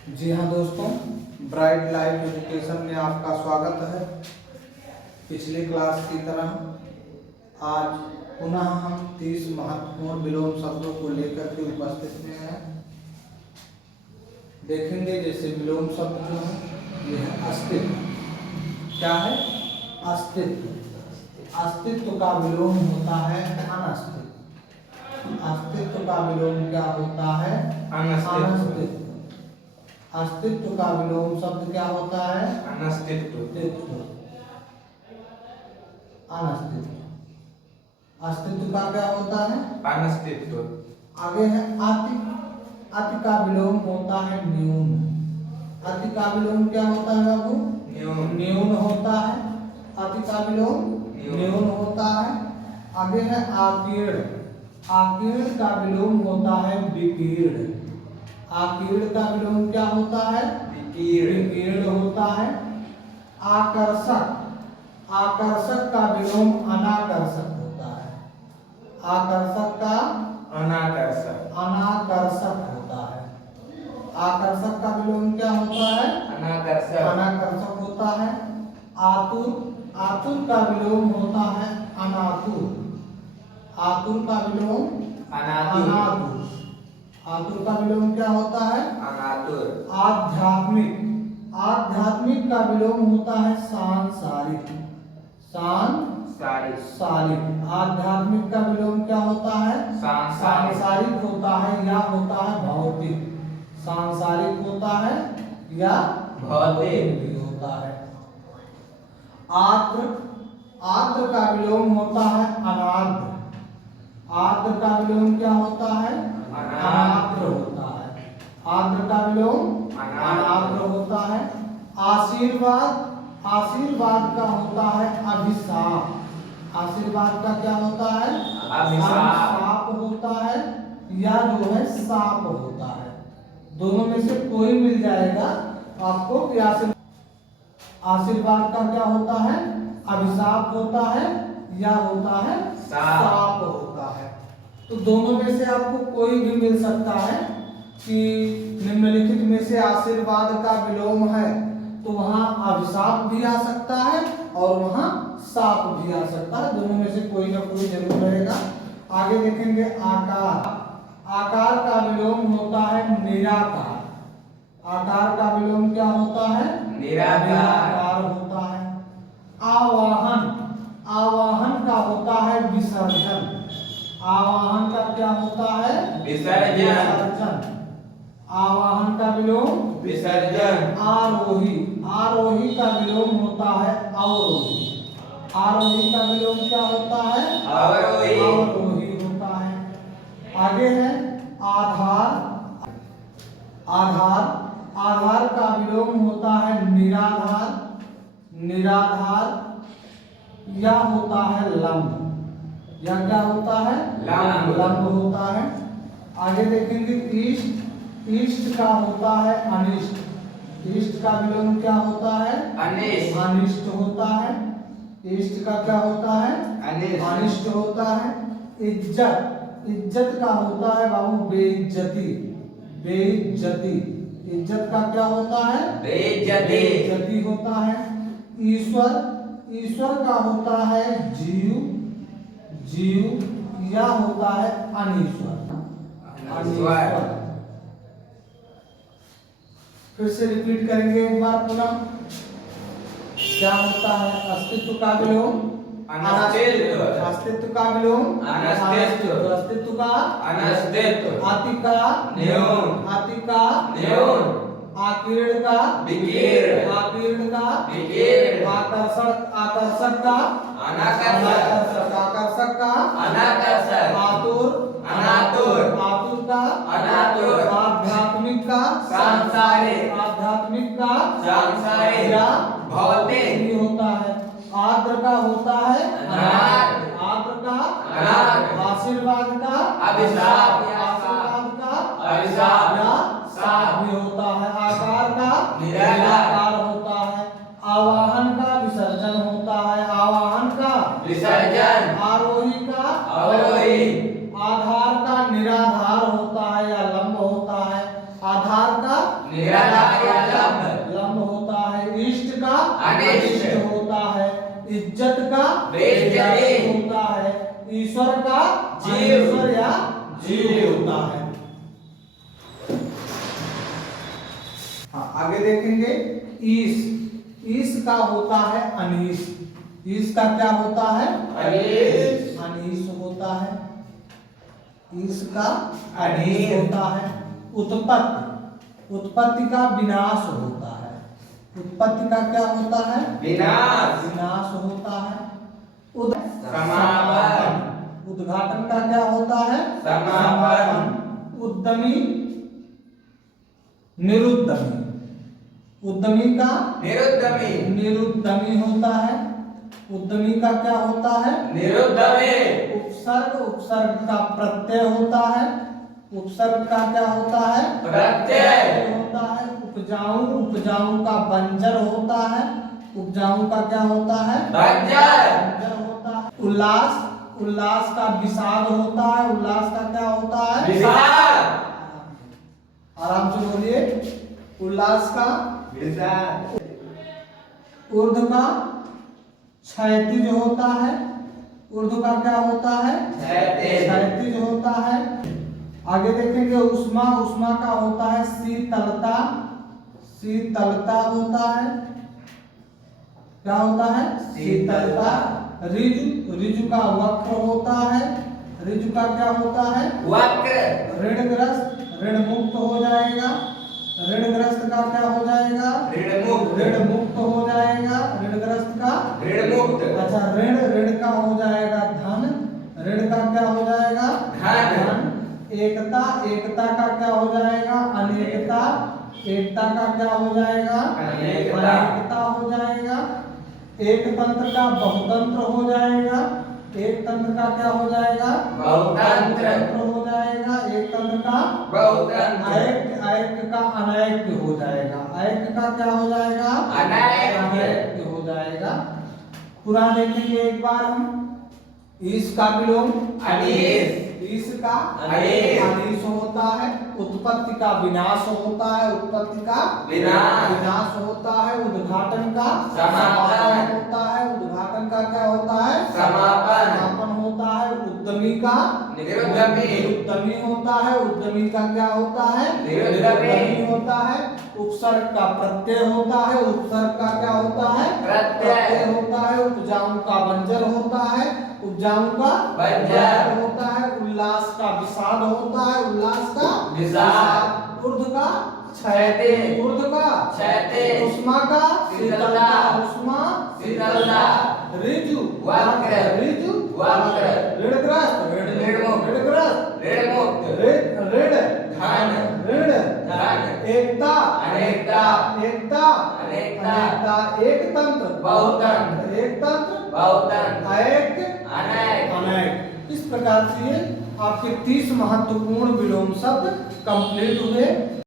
जी हाँ दोस्तों, bright life education में आपका स्वागत है। पिछली क्लास की तरह आज पुनः हम 30 महत्वपूर्ण विलोम शब्दों को लेकर के उपस्थित में हैं। देखेंगे जैसे विलोम शब्द जो है यह है अस्तित्व। क्या है? अस्तित्व। अस्तित्व का विलोम होता है अनस्तित्व। अस्तित्व का विलोम क्या होता है? अनस्तित्व। अस्तित्व का विलोम शब्द क्या होता है? अनस्तित्व। अनस्तित्व। अस्तित्व का क्या होता है? अनस्तित्व। आगे है अति। अति का विलोम होता है न्यून। अति का विलोम क्या होता है बाबू? न्यून होता है। अति का विलोम न्यून होता है। आगे है आकीर्ण। आकीर्ण का विलोम होता है विकीर्ण। आकीर्ण का विलोम क्या होता है? विकीर्ण होता है। आकर्षक। आकर्षक का विलोम अनाकर्षक होता है। आकर्षक का अनाकर्षक होता है। आकर्षक का विलोम क्या होता है? अनाकर्षक होता है। आतुर। आतुर का विलोम होता है अनातुर। आतुर का विलोम अनातुर। आतुर का विलोम क्या होता है? अनातुर। आध्यात्मिक। आध्यात्मिक का विलोम होता है सांसारिक। सांसारिक। आध्यात्मिक का विलोम क्या होता है? सांसारिक होता है या होता है भौतिक। सांसारिक होता है या भौतिक भी होता है। आर्द्र। आर्द्र का विलोम होता है अनार्द्र। आर्द्र का विलोम क्या होता है? अनार्द्र होता है। आर्द्र का विलोम अनार्द्र होता है। आशीर्वाद। आशीर्वाद का होता है अभिशाप। आशीर्वाद का क्या होता है? अभिशाप होता है या जो है शाप होता है। दोनों में से कोई मिल जाएगा आपको कि आशीर्वाद का क्या होता है? अभिशाप होता है या होता है शाप होता है। तो दोनों में से आपको कोई भी मिल सकता है कि निम्नलिखित में से आशीर्वाद का विलोम है तो वहां अभिशाप भी आ सकता है और वहां शाप भी आ सकता है। दोनों में से कोई ना कोई जरूर रहेगा। आगे देखेंगे आकार। आकार का विलोम होता है निराकार। आकार का विलोम क्या होता है? निराकार होता है। आवाहन। आवाहन का होता है विसर्जन। आवाहन का क्या होता है? विसर्जन। आवाहन का विलोम विसर्जन। आरोही। आरोही का विलोम होता है अवरोही। आरोही का विलोम क्या होता है? अवरोही होता है। आगे है आधार। आधार। आधार का विलोम होता है निराधार। निराधार या होता है लंब। या क्या होता है? लंब होता है। आगे देखेंगे इष्ट। इष्ट का होता है अनिष्ट। इष्ट का विलोम क्या होता है? अनिष्ट होता है। इष्ट का क्या होता है? अनिष्ट होता है। इज्जत। इज्जत का होता है बाबू बेइज्जती। बेइज्जती। इज्जत का क्या होता है? बेइज्जती होता है। ईश्वर। ईश्वर का होता है जीव। जीव या होता है अनीश्वर। अनीश्वर। फिर से रिपीट करेंगे एक बार पुनः। क्या होता है? अस्तित्व का विलोम अनस्तित्व। अस्तित्व का विलोम अनस्तित्व। अस्तित्व का अनस्तित्व। अति का न्यून। अति का न्यून। आकीर्ण का विकीर्ण। आकीर्ण का विकीर्ण। आकर्षक। आकर्षक का अनाकर्षक। आकर्षक का अनाकर्षक। आतुर। अनातुर। आतुर का अनातुर। आध्यात्मिक का सांसारिक। आध्यात्मिक का सांसारिक। या भौतिक भी होता है। आर्द्र का होता है अनार्द्र। आर्द्र का अनार्द्र। आशीर्वाद का अभिशाप। आशीर्वाद का अभिशाप। या शाप भी होता है। आकार का निराकार होता है। आवाहन का विसर्जन होता है। आवाहन का विसर्जन। आरोही का अवरोही। आधार का निराधार होता है या लंब होता है। आधार का निराधार ईश्वर का जीव। ईश्वर या जीव जीव। होता है। हाँ, आगे देखेंगे ईश। ईश का होता है अनीश। ईश का क्या होता है? अनीश। अनीश होता है। ईश का अनीश। अनीश होता है। उत्पत्ति। उत्पत्ति का विनाश होता है। उत्पत्ति का क्या होता है? विनाश। विनाश होता है। समापन। उद्घाटन का क्या होता है? समापन। उद्यमी निरुद्यमी। उद्यमी का निरुद्यमी। निरुद्यमी होता है। उद्यमी का क्या होता है? निरुद्यमी। उपसर्ग। उपसर्ग का प्रत्यय होता है। उपसर्ग का क्या होता है? प्रत्यय होता है। उपजाऊ। उपजाऊ का बंजर होता है। उपजाऊ का क्या होता है? बंजर। बंजर होता है। उल्लास। उल्लास का विषाद होता है। उल्लास का क्या होता है? विषाद। आराम से बोलिए। उल्लास का विषाद। ऊर्ध्व का क्षैतिज होता है। ऊर्ध्व का क्या होता है? क्षैतिज। क्षैतिज होता है। आगे देखेंगे उष्मा। उष्मा का होता है शीतलता। शीतलता होता है। क्या होता है? शीतलता। ऋजु। ऋजु का वक्र होता है। ऋजु का क्या होता है? वक्र। ऋणग्रस्त। ऋण मुक्त हो जाएगा। ऋणग्रस्त का क्या हो जाएगा? ऋणमुक्त। ऋण मुक्त हो जाएगा। ऋणग्रस्त का ऋणमुक्त। अच्छा ऋण। ऋण का हो जाएगा धन। ऋण का क्या हो जाएगा? धन। एकता। एकता का क्या हो जाएगा? अनेकता। एकता का क्या हो जाएगा? अनेकता। अनेकता हो जाएगा। एक तंत्र का बहुतंत्र हो जाएगा। एक तंत्र का क्या हो जाएगा? बहुतंत्र। हो जाएगा। एक तंत्र का बहुतंत्र। ऐक्य। ऐक्य का अनैक्य हो जाएगा। ऐक्य का क्या हो जाएगा? अनैक्य। अनैक्य हो जाएगा। पुराण देखेंगे एक बार हम। ईश का विलोम अनीश। ईश का अनीश। अनीश होता है। उत्पत्ति का विनाश होता है। उत्पत्ति का विनाश। विनाश होता है। उद्घाटन का समापन होता है। उद्घाटन का क्या होता है? समापन। समापन होता है। उद्यमी का निरुद्यमी। निरुद्यमी होता है। उद्यमी का क्या होता है? निरुद्यमी होता है। उपसर्ग का प्रत्यय होता है। उपसर्ग का क्या होता है? प्रत्यय होता है। उपजाऊ का बंजर होता है। उपजाऊ का बंजर होता है। उल्लास का विषाद होता है। उल्लास का विषाद। ऊर्ध्व का क्षैतिज। ऊर्ध्व का क्षैतिज। उष्मा का शीतलता। उष्मा शीतलता। ऋजु वक्र। ऋजु वक्र। ऋणग्रस्त ऋणमुक्त। ऋणग्रस्त ऋणमुक्त। ऋण धन। ऋण धन। एकता अनेकता। एकता अनेकता। एक तंत्र बहुतंत्र। एक तंत्र बहुतंत्र। ऐक्य अनेक। अनेक। इस प्रकार से ये आपके 30 महत्वपूर्ण विलोम शब्द कंप्लीट हुए।